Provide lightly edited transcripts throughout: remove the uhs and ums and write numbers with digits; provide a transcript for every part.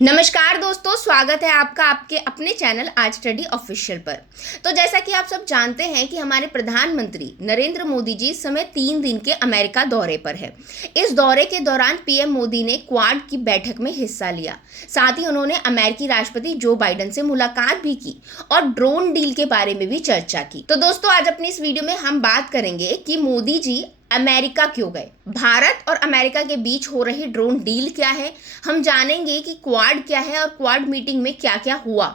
नमस्कार दोस्तों, स्वागत है आपका आपके अपने चैनल आज स्टडी ऑफिशियल पर। तो जैसा कि आप सब जानते हैं कि हमारे प्रधानमंत्री नरेंद्र मोदी जी इस समय 3 दिन के अमेरिका दौरे पर है। इस दौरे के दौरान पीएम मोदी ने क्वाड की बैठक में हिस्सा लिया। साथ ही उन्होंने अमेरिकी राष्ट्रपति जो बाइडेन से मुलाकात भी की और ड्रोन डील के बारे में भी चर्चा की। तो दोस्तों, आज अपनी इस वीडियो में हम बात करेंगे कि मोदी जी अमेरिका क्यों गए, भारत और अमेरिका के बीच हो रही ड्रोन डील क्या है, हम जानेंगे कि क्वाड क्या है और क्वाड मीटिंग में क्या क्या हुआ,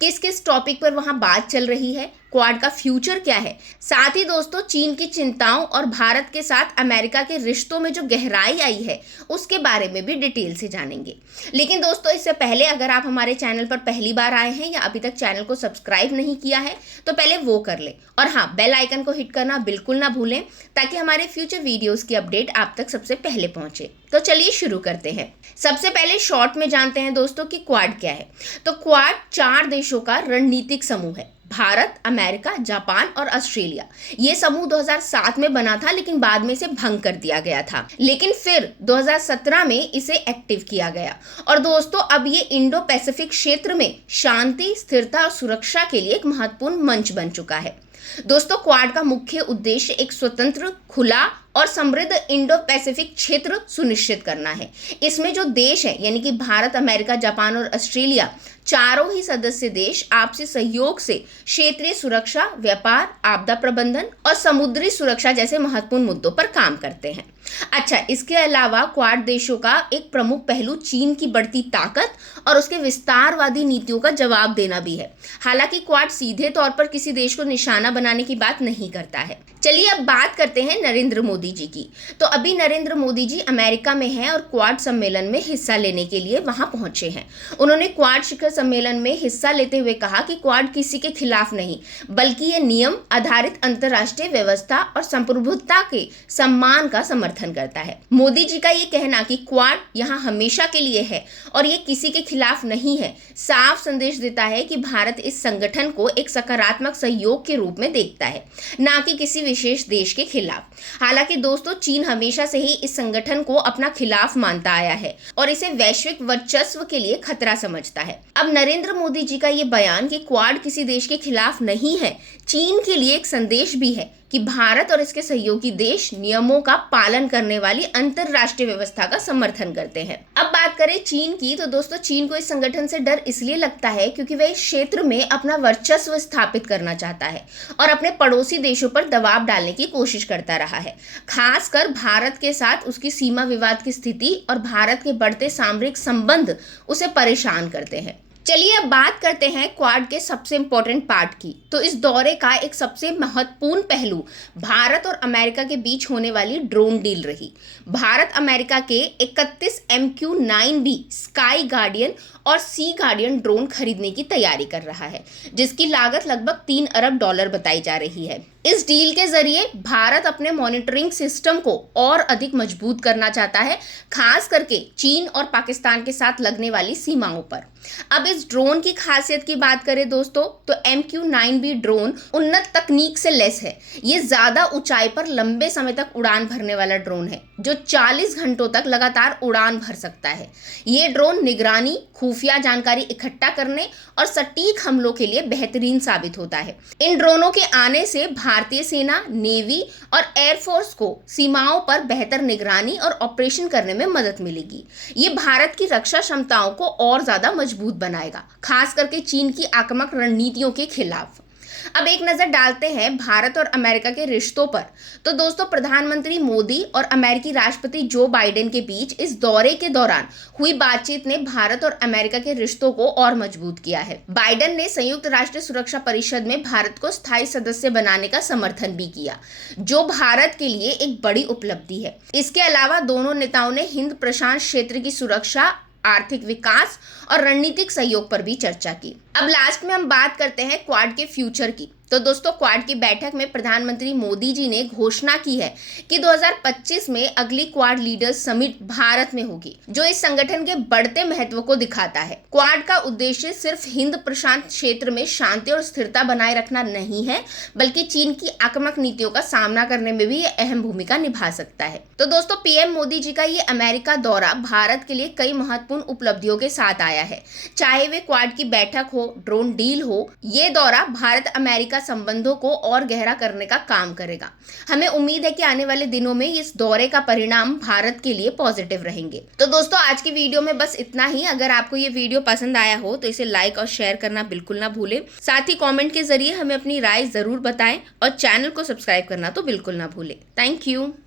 किस किस टॉपिक पर वहां बात चल रही है, क्वाड का फ्यूचर क्या है। साथ ही दोस्तों, चीन की चिंताओं और भारत के साथ अमेरिका के रिश्तों में जो गहराई आई है उसके बारे में भी डिटेल से जानेंगे। लेकिन दोस्तों, इससे पहले अगर आप हमारे चैनल पर पहली बार आए हैं या अभी तक चैनल को सब्सक्राइब नहीं किया है तो पहले वो कर ले और हाँ, बेल आइकन को हिट करना बिल्कुल ना भूलें ताकि हमारे फ्यूचर वीडियोस की अपडेट आप तक सबसे पहले पहुंचे। तो चलिए शुरू करते हैं। सबसे पहले शॉर्ट में जानते हैं दोस्तों कि क्वाड क्या है। तो क्वाड 4 देशों का रणनीतिक समूह है। भारत, अमेरिका, जापान और ऑस्ट्रेलिया। ये समूह 2007 में बना था, लेकिन बाद में इसे भंग कर दिया गया था। लेकिन फिर 2017 में इसे एक्टिव किया गया और दोस्तों, अब ये इंडो पैसिफिक क्षेत्र में शांति, स्थिरता और सुरक्षा के लिए एक महत्वपूर्ण मंच बन चुका है। दोस्तों, क्वाड का मुख्य उद्देश्य एक स्वतंत्र, खुला और समृद्ध इंडो पैसिफिक क्षेत्र सुनिश्चित करना है। इसमें जो देश है यानी कि भारत, अमेरिका, जापान और ऑस्ट्रेलिया, चारों ही सदस्य देश आपसी सहयोग से क्षेत्रीय सुरक्षा, व्यापार, आपदा प्रबंधन और समुद्री सुरक्षा जैसे महत्वपूर्ण मुद्दों पर काम करते हैं। अच्छा, इसके अलावा क्वाड देशों का एक प्रमुख पहलू चीन की बढ़ती ताकत और उसके विस्तारवादी नीतियों का जवाब देना भी है। हालांकि क्वाड सीधे तौर पर किसी देश को निशाना बनाने की बात नहीं करता है। चलिए अब बात करते हैं नरेंद्र मोदी जी की। तो अभी नरेंद्र मोदी जी अमेरिका में हैं और क्वाड सम्मेलन में हिस्सा लेने के लिए वहां पहुंचे हैं। उन्होंने क्वाड शिखर सम्मेलन में हिस्सा लेते हुए कहा कि क्वाड किसी के खिलाफ नहीं, बल्कि ये नियम आधारित अंतर्राष्ट्रीय व्यवस्था और संप्रभुता के सम्मान का समर्थन करता है। मोदी जी का ये कहना कि क्वाड यहाँ हमेशा के लिए है और ये किसी के खिलाफ नहीं है, साफ संदेश देता है कि भारत इस संगठन को एक सकारात्मक सहयोग के रूप में देखता है, ना कि किसी विशेष देश के खिलाफ। हालांकि दोस्तों, चीन हमेशा से ही इस संगठन को अपना खिलाफ मानता आया है और इसे वैश्विक वर्चस्व के लिए खतरा समझता है। अब नरेंद्र मोदी जी का ये बयान कि क्वाड किसी देश के खिलाफ नहीं है, चीन के लिए एक संदेश भी है कि भारत और इसके सहयोगी देश नियमों का पालन करने वाली अंतरराष्ट्रीय व्यवस्था का समर्थन करते हैं। अब बात करें चीन की, तो दोस्तों, चीन को इस संगठन से डर इसलिए लगता है क्योंकि वह इस क्षेत्र में अपना वर्चस्व स्थापित करना चाहता है और अपने पड़ोसी देशों पर दबाव डालने की कोशिश करता रहा है। खासकर भारत के साथ उसकी सीमा विवाद की स्थिति और भारत के बढ़ते सामरिक संबंध उसे परेशान करते हैं। चलिए अब बात करते हैं क्वाड के सबसे इंपॉर्टेंट पार्ट की। तो इस दौरे का एक सबसे महत्वपूर्ण पहलू भारत और अमेरिका के बीच होने वाली ड्रोन डील रही। भारत अमेरिका के 31 MQ-9B स्काई गार्डियन और सी गार्डियन ड्रोन खरीदने की तैयारी कर रहा है, जिसकी लागत लगभग $3 अरब बताई जा रही है। इस डील के जरिए भारत अपने मॉनिटरिंग सिस्टम को और अधिक मजबूत करना चाहता है, खास करके चीन और पाकिस्तान के साथ लगने वाली सीमाओं पर। अब इस ड्रोन की खासियत की बात करें दोस्तों, तो MQ-9B ड्रोन उन्नत तकनीक से लैस है। ये ज्यादा ऊंचाई पर लंबे समय तक उड़ान भरने वाला ड्रोन है जो 40 घंटों तक लगातार उड़ान भर सकता है। ये ड्रोन निगरानी, खुफिया जानकारी इकट्ठा करने और सटीक हमलों के लिए बेहतरीन साबित होता है। इन ड्रोनों के आने से भारतीय सेना, नेवी और एयरफोर्स को सीमाओं पर बेहतर निगरानी और ऑपरेशन करने में मदद मिलेगी। ये भारत की रक्षा क्षमताओं को और ज्यादा मजबूत बनाएगा, खास करके चीन की आक्रामक रणनीतियों के खिलाफ। अब एक नजर डालते हैं भारत और अमेरिका के रिश्तों पर। तो दोस्तों, प्रधानमंत्री मोदी और अमेरिकी राष्ट्रपति जो बाइडेन के बीच इस दौरे के दौरान हुई बातचीत ने भारत और अमेरिका के रिश्तों को और मजबूत किया है। बाइडेन ने संयुक्त राष्ट्र सुरक्षा परिषद में भारत को स्थायी सदस्य बनाने का समर्थन भी किया, जो भारत के लिए एक बड़ी उपलब्धि है। इसके अलावा दोनों नेताओं ने हिंद प्रशांत क्षेत्र की सुरक्षा, आर्थिक विकास और रणनीतिक सहयोग पर भी चर्चा की। अब लास्ट में हम बात करते हैं क्वाड के फ्यूचर की। तो दोस्तों क्वाड की बैठक में प्रधानमंत्री मोदी जी ने घोषणा की है कि 2025 में अगली क्वाड लीडर्स समिट भारत में होगी, जो इस संगठन के बढ़ते महत्व को दिखाता है। क्वाड का उद्देश्य सिर्फ हिंद प्रशांत क्षेत्र में शांति और स्थिरता बनाए रखना नहीं है, बल्कि चीन की आक्रामक नीतियों का सामना करने में भी ये अहम भूमिका निभा सकता है। तो दोस्तों पीएम मोदी जी का ये अमेरिका दौरा भारत के लिए कई महत्वपूर्ण उपलब्धियों के साथ आया है। चाहे वे क्वाड की बैठक हो, ड्रोन डील हो, ये दौरा भारत अमेरिका संबंधों को और गहरा करने का काम करेगा। हमें उम्मीद है कि आने वाले दिनों में इस दौरे का परिणाम भारत के लिए पॉजिटिव रहेंगे। तो दोस्तों आज की वीडियो में बस इतना ही। अगर आपको ये वीडियो पसंद आया हो तो इसे लाइक और शेयर करना बिल्कुल ना भूलें। साथ ही कमेंट के जरिए हमें अपनी राय जरूर बताएं और चैनल को सब्सक्राइब करना तो बिल्कुल ना भूलें। Thank you.